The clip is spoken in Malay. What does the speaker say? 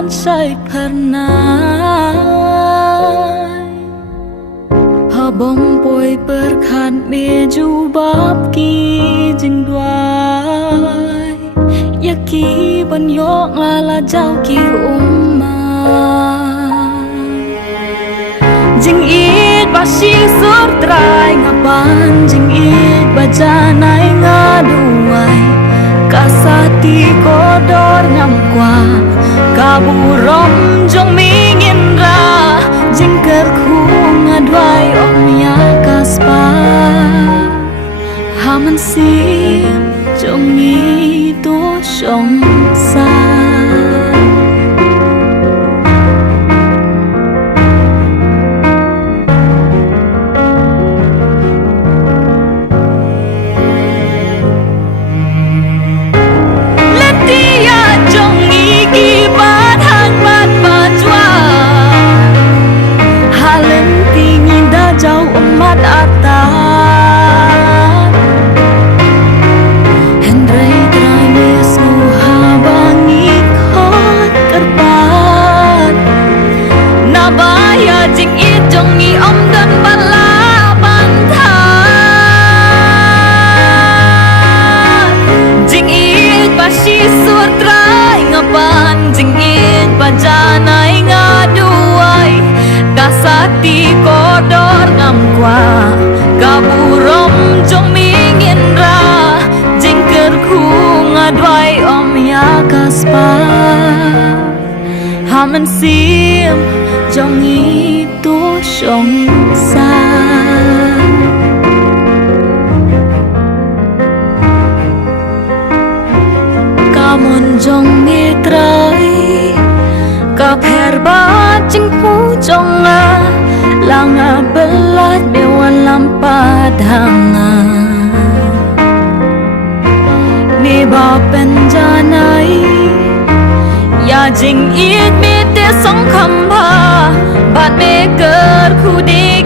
kan say pernah habong poi perkhan meju bab ki jing duai yaki ban yok ngala jau ki jing it ba sing sur trai ngapan jing it ba janai ngaduai kasati kodor ngam kwa kaburom jong mingin ra jingker ku ngadwai om ya kaspa haman sim jong ni to song sa janai ngaduai kasati kodor ngam kwa kaburom jong mingin ra jingker ku ngadwai om ya kaspa haman sim jong itu song sa kamun jong nitrai kap herbat jing pu jonga langa belat bewan lampad hanga ni ba penjanai ya jing it me te song khamba bat me ker khu de